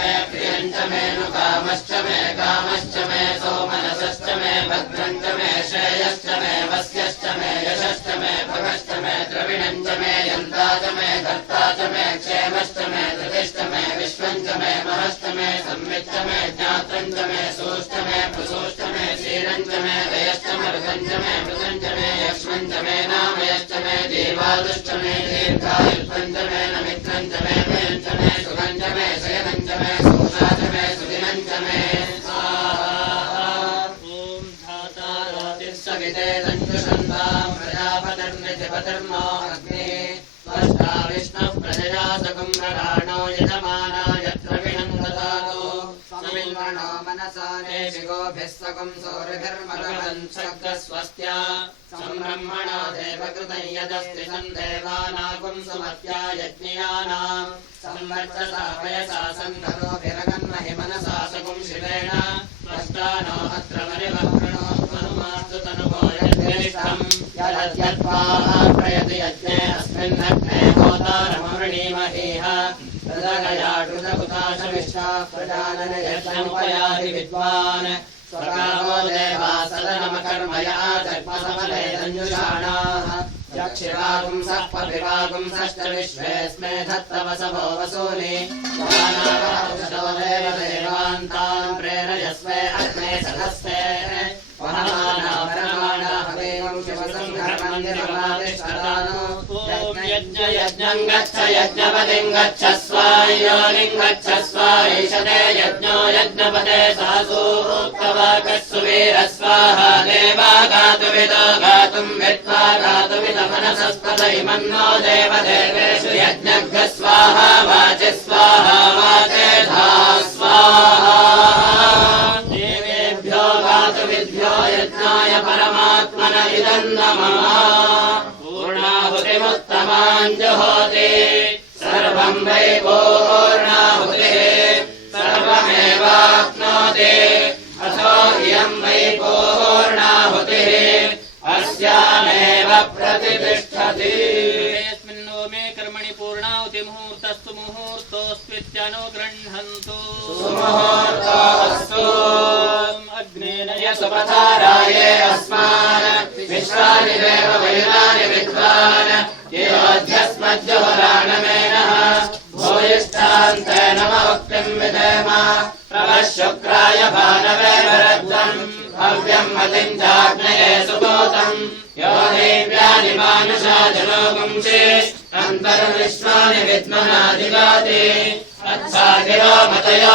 मे प्रियञ्च मे नु कामश्च मे सोमनसश्च मे भद्रञ्च मे श्रेयश्च मे वस्यश्च मे यशश्च मे भगश्च मे द्रविणञ्च मे यन्ता च मे कर्ता च मे क्षेमश्च मे धृतिश्च मे विश्वञ्च मे महश्च मे संविच्च मे ज्ञात्रञ्च मे सूश्च मे प्रसूश्च मे क्षीरञ्च मे दयश्च मृतञ्च मे मृतञ्च मे यक्ष्मञ्च मे नामयश्च मे देवादुश्च मे दीर्घायुष्मञ्च मे नमित्रञ्च मे भयञ्च मे सुखञ्च मे शयनञ्च मे सूषा च मे सुदिनञ्च मे सविते दञ्जुषन्ताम् प्रजापतिर्निधिपतिर्नो अग्निः त्वष्टा विष्णुः प्रजया सकुम्भराणो यजमाना यत्र विनन्दतातो समिल्वणो मनसा देशिगोभिः सकुम् सौरभिर्मगवन् सर्गस्वस्त्या सम्ब्रह्मणो देवकृतं यदस्ति सन्देवानाकुम् सुमत्या यज्ञियानाम् संवर्चसा वयसा सन्धरोभिरगन्महि मनसा सकुम् शिवेण त्वष्टानो अत्र मरिवक्रणो त्वनुमास्तु तनुभो यज्ञनिष्ठम् यद्यत्वाहाप्रयति यज्ञे अस्मिन्नग्ने होतारमवृणीमहीह हृदगयाढृतकुताशविश्वाः प्रजानन यज्ञमुपयाहि विद्वान् स्वकारो देवा सदनमकर्मया जग्मसमले दञ्जुषाणाः यक्षिवागुंसः पपिवागुंसश्च विश्वेऽस्मे धत्तवसवो वसूनि वानावहौषधो देवदेवान्तान् प्रेरयस्वे अग्ने सदस्ते वहमाना वरमाणा हवेवं शिवसंघर्मन्दिरमादिष्टदानो यज्ञं गच्छ यज्ञपतिं गच्छस्व योनिं गच्छस्व ईशते यज्ञो यज्ञपते सासूक्तवाकस्सु वीरस्वाहा देवा गातुमिदो गातुं विद्वा गातुमिदमनसस्पत इमन्नो देवदेवेषु यज्ञः स्वाहा वाचि स्वाहा वाचेधा स्वाहा देवेभ्यो गातुमिद्भ्यो यज्ञाय परमात्मन इदं नमः पूर्णाहुतिमुत्तमां जुहोति सर्वं वै पूर्णाहुतिः सर्वमेवाप्नोति अथो इयं वै पूर्णाहुतिः अस्यामेव प्रतिष्ठति यस्मिन्नो मे कर्मणि पूर्णाहुतिमुहूर्तस्तु मुहूर्तोऽस्त्वित्यनुगृह्णन्तु सुमुहूर्तोऽस्तु अग्नेन सुपथाराये अस्मान् विश्वानि देव वैरानि विद्वान् योऽध्यस्मज्जुहोराणमेनः भूयिष्ठान्ते नम उक्तिं विधेम प्रवः शुक्राय भानवे भरद्वम् भव्यं मतिं चाग्नये सुपूतम् यो देव्यानि मानुषा जनोगुंसि अन्तर्विश्वानि विद्मनादिगाति तत्सा गिरो मतयो